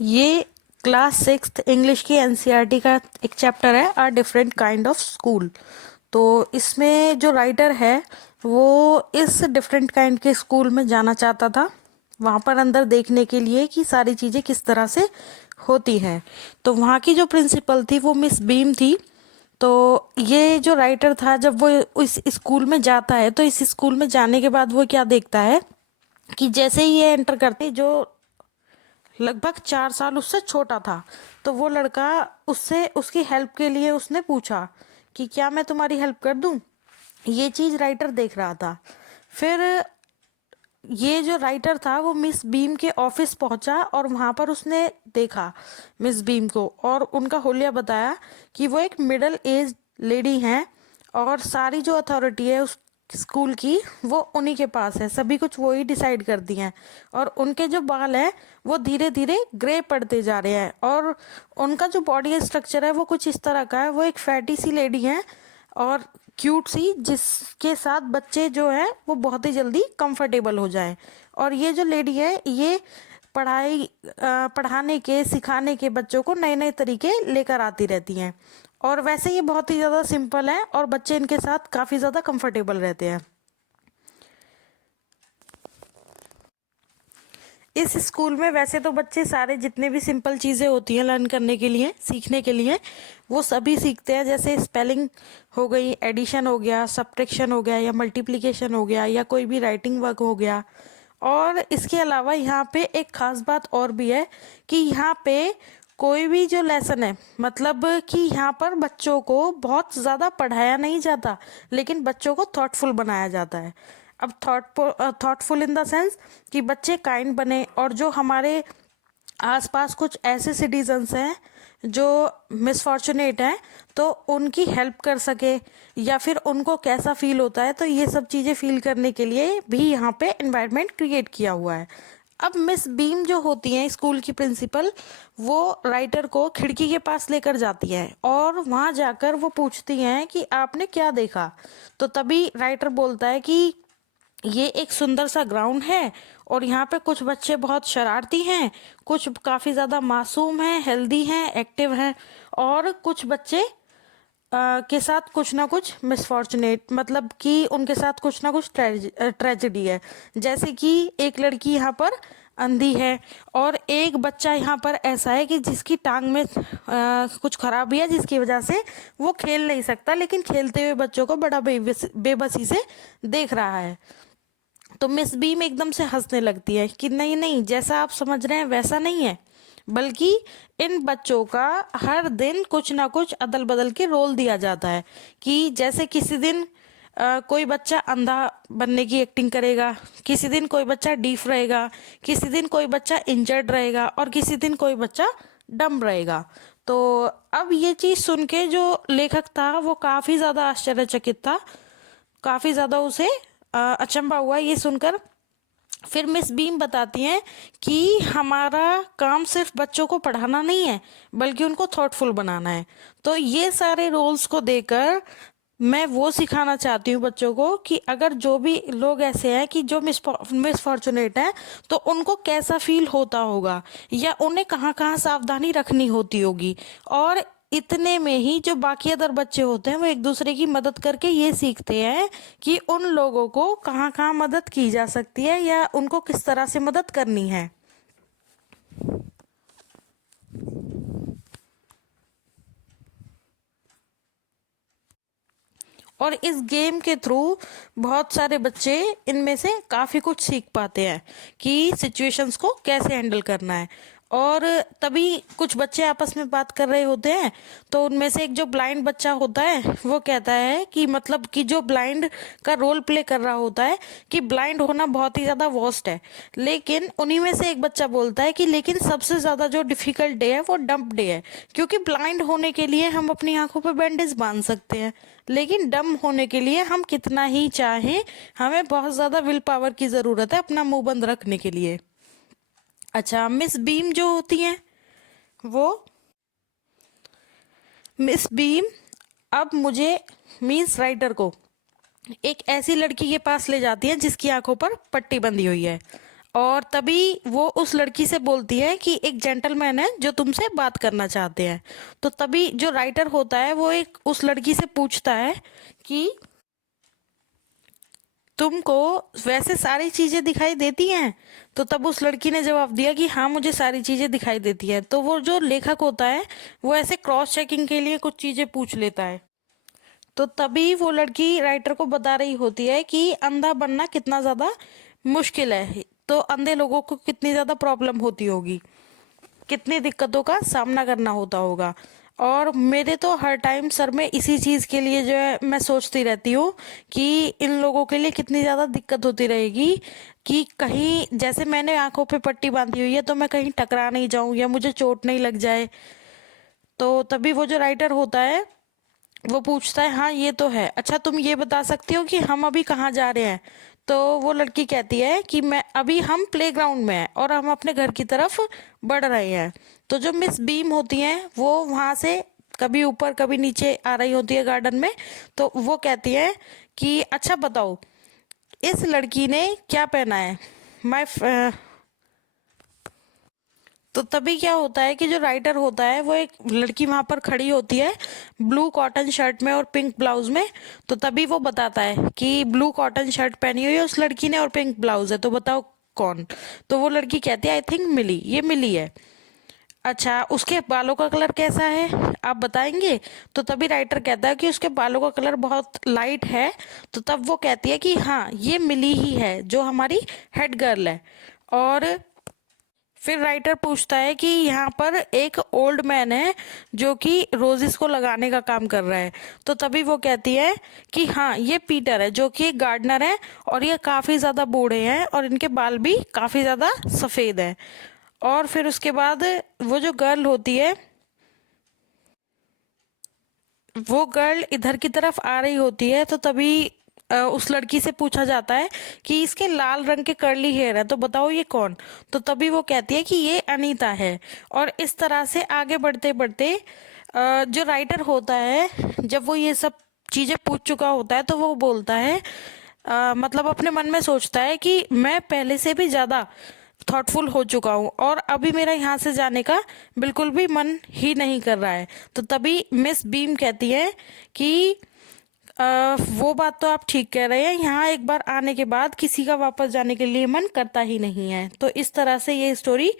ये class sixth English की NCERT का एक चैप्टर है are different kind of school. तो इसमें जो राइटर है वो इस डिफरेंट काइंड के स्कूल में जाना चाहता था, वहाँ पर अंदर देखने के लिए कि सारी चीज़ें किस तरह से होती हैं। तो वहाँ की जो प्रिंसिपल थी वो मिस बीम थी। तो ये जो राइटर था जब वो इस स्कूल में जाता है तो इस स्कूल में जाने के बाद वो क्या देखता है कि जैसे ही ये एंटर करते जो लगभग 4 साल उससे छोटा था, तो वो लड़का उससे उसकी हेल्प के लिए उसने पूछा कि क्या मैं तुम्हारी हेल्प कर दूं। ये चीज राइटर देख रहा था। फिर ये जो राइटर था वो मिस बीम के ऑफिस पहुंचा और वहां पर उसने देखा मिस बीम को और उनका हुलिया बताया कि वो एक मिडिल एज लेडी हैं और सारी जो अथॉरिटी है उस स्कूल की वो उन्हीं के पास है, सभी कुछ वो ही डिसाइड करती हैं। और उनके जो बाल हैं वो धीरे धीरे ग्रे पड़ते जा रहे हैं और उनका जो बॉडी स्ट्रक्चर है वो कुछ इस तरह का है, वो एक फैटी सी लेडी है और क्यूट सी, जिसके साथ बच्चे जो हैं वो बहुत ही जल्दी कंफर्टेबल हो जाएं। और ये जो लेडी है ये पढ़ाने के सिखाने के बच्चों को नए नए तरीके लेकर आती रहती हैं। और वैसे ये बहुत ही ज़्यादा सिंपल है और बच्चे इनके साथ काफ़ी ज़्यादा कंफर्टेबल रहते हैं। इस स्कूल में वैसे तो बच्चे सारे जितने भी सिंपल चीज़ें होती हैं लर्न करने के लिए, सीखने के लिए, वो सभी सीखते हैं। जैसे स्पेलिंग हो गई, एडिशन हो गया, सब्ट्रैक्शन हो गया या मल्टीप्लिकेशन हो गया या कोई भी राइटिंग वर्क हो गया। और इसके अलावा यहाँ पे एक खास बात और भी है कि यहाँ पे कोई भी जो लेसन है, मतलब कि यहाँ पर बच्चों को बहुत ज़्यादा पढ़ाया नहीं जाता लेकिन बच्चों को थॉटफुल बनाया जाता है। अब थॉटफुल इन द सेंस कि बच्चे काइंड बने और जो हमारे आसपास कुछ ऐसे सिटीजन्स हैं जो मिसफॉर्चुनेट हैं तो उनकी हेल्प कर सके या फिर उनको कैसा फील होता है, तो ये सब चीज़ें फील करने के लिए भी यहाँ पे एनवायरनमेंट क्रिएट किया हुआ है। अब मिस बीम जो होती हैं स्कूल की प्रिंसिपल, वो राइटर को खिड़की के पास लेकर जाती हैं और वहाँ जाकर वो पूछती हैं कि आपने क्या देखा। तो तभी राइटर बोलता है कि ये एक सुंदर सा ग्राउंड है और यहाँ पे कुछ बच्चे बहुत शरारती हैं, कुछ काफ़ी ज़्यादा मासूम हैं, हेल्दी हैं, एक्टिव हैं, और कुछ बच्चे के साथ कुछ ना कुछ मिसफॉर्चुनेट, मतलब कि उनके साथ कुछ ना कुछ ट्रेजेडी है। जैसे कि एक लड़की यहाँ पर अंधी है और एक बच्चा यहाँ पर ऐसा है कि जिसकी टांग में कुछ खराबी है जिसकी वजह से वो खेल नहीं सकता, लेकिन खेलते हुए बच्चों को बड़ा बेबसी से देख रहा है। तो मिस बीम एकदम से हंसने लगती है कि नहीं नहीं, जैसा आप समझ रहे हैं वैसा नहीं है, बल्कि इन बच्चों का हर दिन कुछ ना कुछ अदल बदल के रोल दिया जाता है। कि जैसे किसी दिन कोई बच्चा अंधा बनने की एक्टिंग करेगा, किसी दिन कोई बच्चा डीफ रहेगा, किसी दिन कोई बच्चा इंजर्ड रहेगा और किसी दिन कोई बच्चा डम रहेगा। तो अब ये चीज़ सुन के जो लेखक था वो काफ़ी ज़्यादा आश्चर्यचकित था, काफ़ी ज़्यादा उसे अचंभा हुआ ये सुनकर। फिर मिस बीम बताती हैं कि हमारा काम सिर्फ बच्चों को पढ़ाना नहीं है बल्कि उनको थॉटफुल बनाना है। तो ये सारे रोल्स को देकर मैं वो सिखाना चाहती हूँ बच्चों को कि अगर जो भी लोग ऐसे हैं कि जो मिसफॉर्चुनेट हैं तो उनको कैसा फील होता होगा या उन्हें कहाँ कहाँ सावधानी रखनी होती होगी। और इतने में ही जो बाकी अदर बच्चे होते हैं वो एक दूसरे की मदद करके ये सीखते हैं कि उन लोगों को कहाँ कहाँ मदद की जा सकती है या उनको किस तरह से मदद करनी है। और इस गेम के थ्रू बहुत सारे बच्चे इनमें से काफ़ी कुछ सीख पाते हैं कि सिचुएशंस को कैसे हैंडल करना है। और तभी कुछ बच्चे आपस में बात कर रहे होते हैं तो उनमें से एक जो ब्लाइंड बच्चा होता है वो कहता है कि मतलब कि जो ब्लाइंड का रोल प्ले कर रहा होता है कि ब्लाइंड होना बहुत ही ज़्यादा वर्स्ट है, लेकिन उन्हीं में से एक बच्चा बोलता है कि लेकिन सबसे ज़्यादा जो डिफ़िकल्ट डे है वो डंप डे है, क्योंकि ब्लाइंड होने के लिए हम अपनी आंखों पर बैंडेज बांध सकते हैं लेकिन डम होने के लिए हम कितना ही चाहें हमें बहुत ज़्यादा विल पावर की ज़रूरत है अपना मुंह बंद रखने के लिए। अच्छा, मिस बीम जो होती हैं वो मिस बीम अब मुझे मीन्स राइटर को एक ऐसी लड़की के पास ले जाती है जिसकी आंखों पर पट्टी बंधी हुई है और तभी वो उस लड़की से बोलती है कि एक जेंटलमैन है जो तुमसे बात करना चाहते हैं। तो तभी जो राइटर होता है वो एक उस लड़की से पूछता है कि तुमको वैसे सारी चीजें दिखाई देती हैं? तो तब उस लड़की ने जवाब दिया कि हाँ, मुझे सारी चीजें दिखाई देती है। तो वो जो लेखक होता है वो ऐसे क्रॉस चेकिंग के लिए कुछ चीजें पूछ लेता है। तो तभी वो लड़की राइटर को बता रही होती है कि अंधा बनना कितना ज़्यादा मुश्किल है, तो अंधे लोगों को कितनी ज़्यादा प्रॉब्लम होती होगी, कितनी दिक्कतों का सामना करना होता होगा। और मेरे तो हर टाइम सर में इसी चीज़ के लिए जो है मैं सोचती रहती हूँ कि इन लोगों के लिए कितनी ज़्यादा दिक्कत होती रहेगी कि कहीं जैसे मैंने आंखों पे पट्टी बांधी हुई है तो मैं कहीं टकरा नहीं जाऊं या मुझे चोट नहीं लग जाए। तो तभी वो जो राइटर होता है वो पूछता है, हाँ ये तो है, अच्छा तुम ये बता सकती हो कि हम अभी कहाँ जा रहे हैं? तो वो लड़की कहती है कि मैं अभी हम प्लेग्राउंड में हैं और हम अपने घर की तरफ बढ़ रहे हैं। तो जो मिस बीम होती हैं वो वहाँ से कभी ऊपर कभी नीचे आ रही होती है गार्डन में। तो वो कहती है कि अच्छा बताओ, इस लड़की ने क्या पहना है? माय तो तभी क्या होता है कि जो राइटर होता है वो एक लड़की वहां पर खड़ी होती है ब्लू कॉटन शर्ट में और पिंक ब्लाउज में। तो तभी वो बताता है कि ब्लू कॉटन शर्ट पहनी हुई है उस लड़की ने और पिंक ब्लाउज है, तो बताओ कौन? तो वो लड़की कहती है, आई थिंक मिली, ये मिली है। अच्छा, उसके बालों का कलर कैसा है आप बताएंगे? तो तभी राइटर कहता है कि उसके बालों का कलर बहुत लाइट है। तो तब वो कहती है कि हाँ, ये मिली ही है जो हमारी हेड गर्ल है। और फिर राइटर पूछता है कि यहाँ पर एक ओल्ड मैन है जो कि रोजेस को लगाने का काम कर रहा है। तो तभी वो कहती है कि हाँ, ये पीटर है जो कि एक गार्डनर है और ये काफ़ी ज़्यादा बूढ़े हैं और इनके बाल भी काफ़ी ज़्यादा सफ़ेद हैं। और फिर उसके बाद वो जो गर्ल होती है वो गर्ल इधर की तरफ आ रही होती है। तो तभी उस लड़की से पूछा जाता है कि इसके लाल रंग के कर्ली हेयर है, तो बताओ ये कौन? तो तभी वो कहती है कि ये अनीता है। और इस तरह से आगे बढ़ते बढ़ते जो राइटर होता है जब वो ये सब चीज़ें पूछ चुका होता है तो वो बोलता है, मतलब अपने मन में सोचता है कि मैं पहले से भी ज़्यादा थॉटफुल हो चुका हूँ और अभी मेरा यहाँ से जाने का बिल्कुल भी मन ही नहीं कर रहा है। तो तभी मिस बीम कहती है कि वो बात तो आप ठीक कह रहे हैं, यहाँ एक बार आने के बाद किसी का वापस जाने के लिए मन करता ही नहीं है। तो इस तरह से ये स्टोरी